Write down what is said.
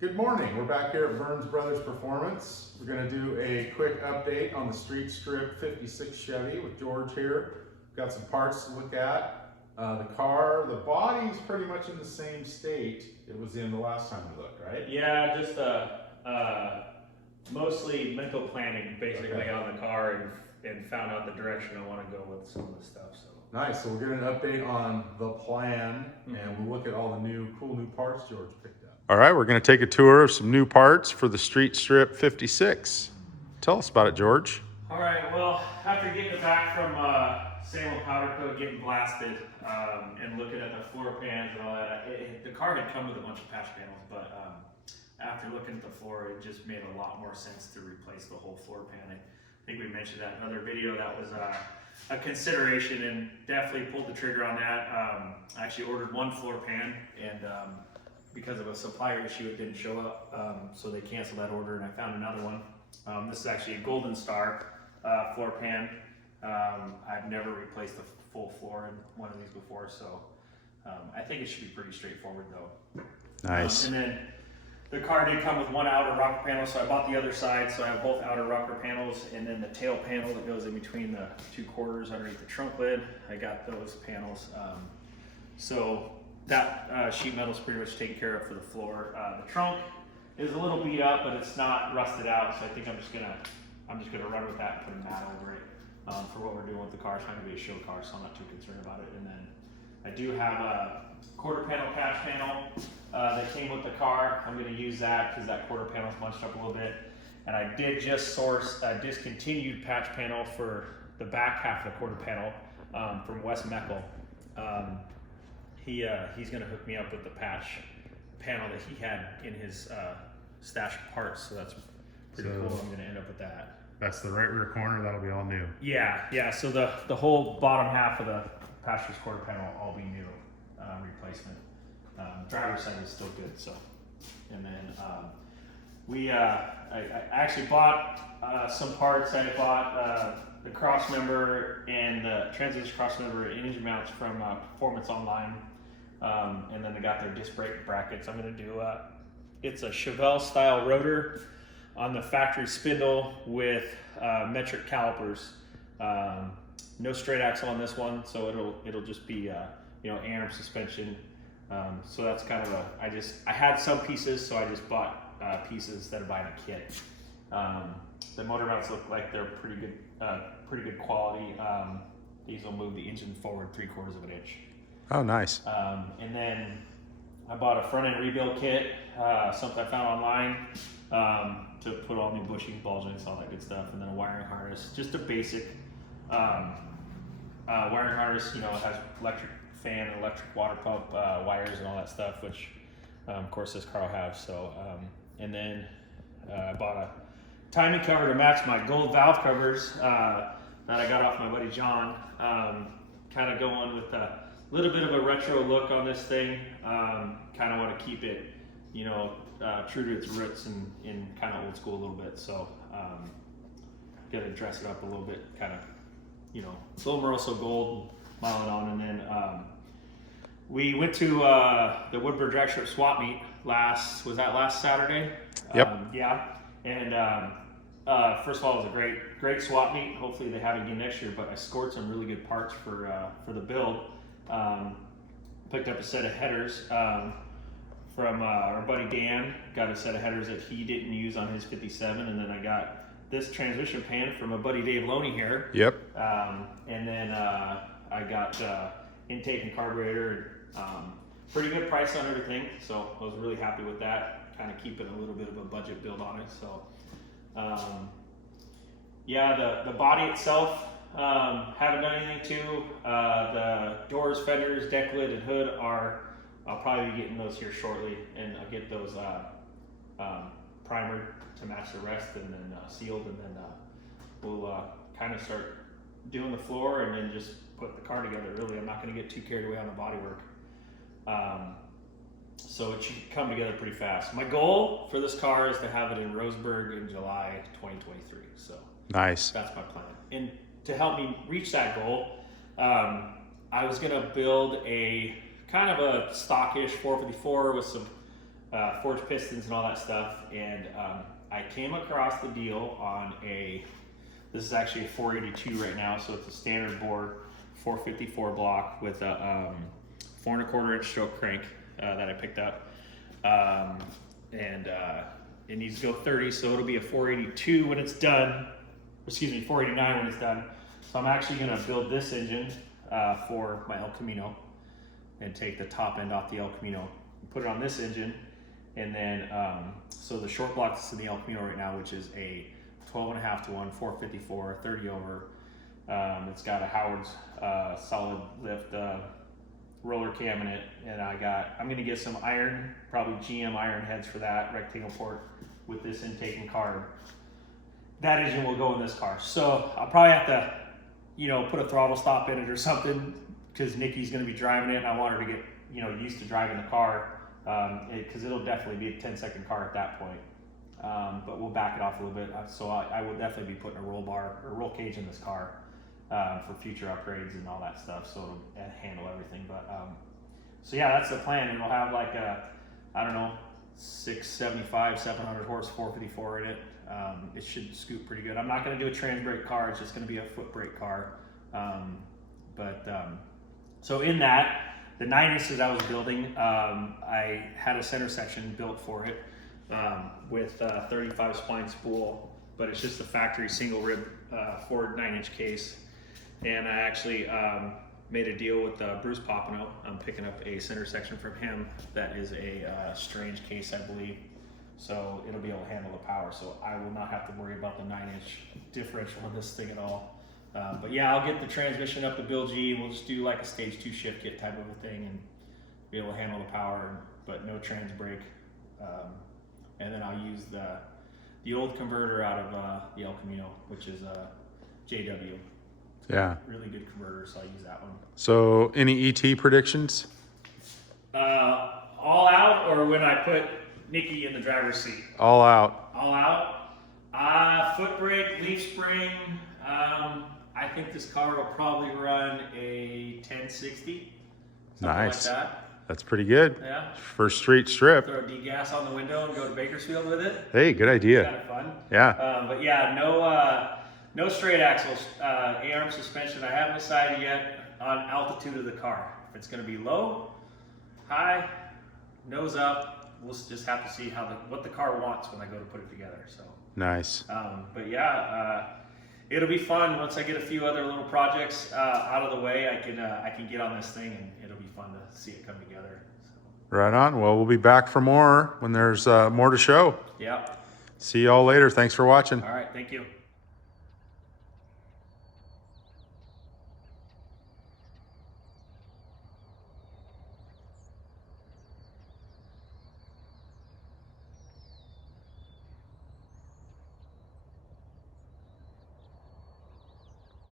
Good morning. We're back here at Burns Brothers Performance. We're going to do a quick update on the Street Strip 56 Chevy with George here. We've got some parts to look at. The car, the body's pretty much in the same state it was in the last time we looked, right? Yeah, just mostly mental planning basically on the car and found out the direction I want to go with some of the stuff. So Nice. So we're getting an update on the plan, and we'll look at all the cool new parts George picked up. All right, we're going to take a tour of some new parts for the Street Strip 56. Tell us about it, George. all right, well, after getting it back from Salem Powder Coat, getting blasted, and looking at the floor pans and all that, the car had come with a bunch of patch panels, but after looking at the floor, it just made a lot more sense to replace the whole floor pan. I think we mentioned that in another video. That was a consideration, and definitely pulled the trigger on that. I actually ordered one floor pan, and because of a supplier issue, it didn't show up, so they canceled that order, and I found another one. This is actually a Golden Star floor pan. I've never replaced a full floor in one of these before, so I think it should be pretty straightforward though. Nice. And then the car did come with one outer rocker panel, so I bought the other side, so I have both outer rocker panels, and then the tail panel that goes in between the two quarters underneath the trunk lid. I got those panels. So that sheet metal's pretty much taken care of for the floor. The trunk is a little beat up, but it's not rusted out, so I think I'm just gonna run with that and put a mat over it for what we're doing with the car. It's not gonna be a show car, so I'm not too concerned about it. And then I do have a quarter panel patch panel that came with the car. I'm going to use that because that quarter panel's bunched up a little bit. And I did just source a discontinued patch panel for the back half of the quarter panel from Wes Meckel. He's going to hook me up with the patch panel that he had in his stash of parts, so that's pretty cool. I'm going to end up with that. That's the right rear corner. That'll be all new. Yeah. So the whole bottom half of the passenger quarter panel will all be new replacement. Driver's side is still good. So, and then I actually bought some parts. I bought the cross member and the transmission cross member and engine mounts from Performance Online, and then I got their disc brake brackets. I'm going to do it's a Chevelle style rotor on the factory spindle with metric calipers. No straight axle on this one, so it'll just be Aram suspension. So that's kind of I had some pieces, so I just bought pieces instead of buying a kit. The motor mounts look like they're pretty good quality. These will move the engine forward 3/4 of an inch. Oh, nice. And then I bought a front end rebuild kit, something I found online, to put all new bushings, ball joints, all that good stuff, and then a wiring harness, just a basic wiring harness. It has electric fan and electric water pump wires and all that stuff, which of course this car will have. So and then I bought a timing cover to match my gold valve covers that I got off my buddy John. Kind of going with a little bit of a retro look on this thing. Kind of want to keep it true to its roots and in kind of old school a little bit. So gotta dress it up a little bit, kind of it's a little Moroso gold, mile it on. And then we went to the Woodburn Drag Strip swap meet last Saturday? Yep. Yeah. And first of all, it was a great swap meet. Hopefully they have it again next year, but I scored some really good parts for the build. Picked up a set of headers from our buddy Dan. Got a set of headers that he didn't use on his 57, and then I got this transmission pan from a buddy Dave Loney here. Yep. And then I got intake and carburetor. Pretty good price on everything, so I was really happy with that. Kind of keeping a little bit of a budget build on it. So yeah, the body itself, haven't done anything to. The doors, fenders, deck lid, and hood I'll probably be getting those here shortly, and I'll get those primered to match the rest, and then sealed, and then we'll kind of start doing the floor and then just put the car together. Really, I'm not going to get too carried away on the bodywork. So it should come together pretty fast. My goal for this car is to have it in Roseburg in July 2023. So Nice. that's my plan. And to help me reach that goal, I was going to build a kind of a stockish 454 with some forged pistons and all that stuff. And I came across the deal on this is actually a 482 right now, so it's a standard bore 454 block with a 4¼ inch stroke crank that I picked up. It needs to go 30, so it'll be a 482 when it's done. Excuse me, 489 when it's done. So I'm actually going to build this engine for my El Camino and take the top end off the El Camino, put it on this engine, and then so the short block that's in the El Camino right now, which is a 12.5 to 1 454 30 over. It's got a Howard's solid lift roller cam in it, and I'm going to get some iron, probably GM iron heads for that rectangle port with this intake and carb. That engine will go in this car, so I'll probably have to, put a throttle stop in it or something, because Nikki's going to be driving it, and I want her to get, used to driving the car, because it'll definitely be a 10-second car at that point. But we'll back it off a little bit. So I will definitely be putting a roll bar or roll cage in this car for future upgrades and all that stuff, so it'll handle everything. But so yeah, that's the plan. It'll have like a, I don't know, 675, 700 horse 454 in it. It should scoot pretty good. I'm not going to do a trans brake car. It's just going to be a foot brake car. So in that, the 9-inch I was building, I had a center section built for it with 35 spline spool, but it's just a factory single rib Ford 9-inch case. And I actually made a deal with Bruce Popino. I'm picking up a center section from him that is a strange case, I believe. So it'll be able to handle the power. So I will not have to worry about the 9-inch differential on this thing at all. But yeah, I'll get the transmission up to Bill G. We'll just do like a stage 2 shift kit type of a thing and be able to handle the power, but no trans brake. And then I'll use the old converter out of the El Camino, which is JW. Yeah. Really good converter, so I'll use that one. So any ET predictions? All out, or when I put Nikki in the driver's seat? All out. All out. Foot brake, leaf spring. I think this car will probably run a 1060. Nice. Like that. That's pretty good. Yeah. For street strip. Throw a degas on the window and go to Bakersfield with it. Hey, good idea. Kind of fun. Yeah. But yeah, no straight axles, A-arm suspension. I haven't decided yet on altitude of the car. If it's going to be low, high, nose up. We'll just have to see what the car wants when I go to put it together. So. Nice. But yeah, it'll be fun once I get a few other little projects out of the way. I can get on this thing, and it'll be fun to see it come together. So. Right on. Well, we'll be back for more when there's more to show. Yeah. See y'all later. Thanks for watching. All right. Thank you.